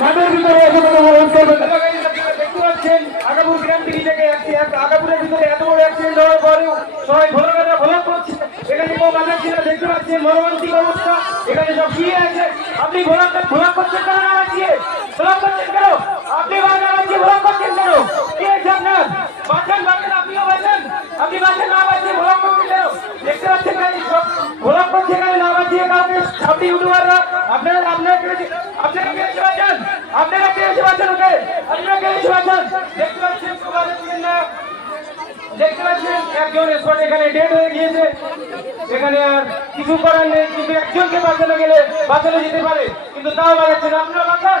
মাঠের ভিতরে দেখতে পাচ্ছেন আগাপুর গ্রাম থেকে আগাপুরের ভিতরে এত বড় অ্যাক্সিডেন্ট হওয়ার পরেও সবাই ভোলাপ করছে। এখানে কেউ বাজার ছিল, দেখতে পাচ্ছেন মর্মান্তিক অবস্থা। এখানে সব কি আছে? আপনি ভোলাপ করছেন কেন? না বাঁচিয়ে ভোলাপ করছেন কেন? আপনি বাঁচিয়ে ভোলাপ করছেন কেন? কি আছে আপনার? বাঁচান, আপনিও বাঁচান। আপনি বাঁচান, না বাঁচিয়ে ভোলাপ করছেন কেন? দেখতে পাচ্ছেন সব ভোলাপ করছে এখানে, না বাঁচিয়ে কাউকে আপনি ইউটিউবাররা আপনারা আপনারা পেয়েছে বাঁচান, আপনারা পেয়েছে বাঁচান, ওকে আপনারা পেয়েছে বাঁচান। দেখতে পাচ্ছেন দেখতে পাচ্ছেন একজন স্পট এখানে ডেড হয়ে গিয়েছে। এখানে আর কিছু করার নেই, কিন্তু একজনকে বাঁচানো গেলে বাঁচানো যেতে পারে, কিন্তু তাও বাঁচাচ্ছে না। আপনারা বাঁচান।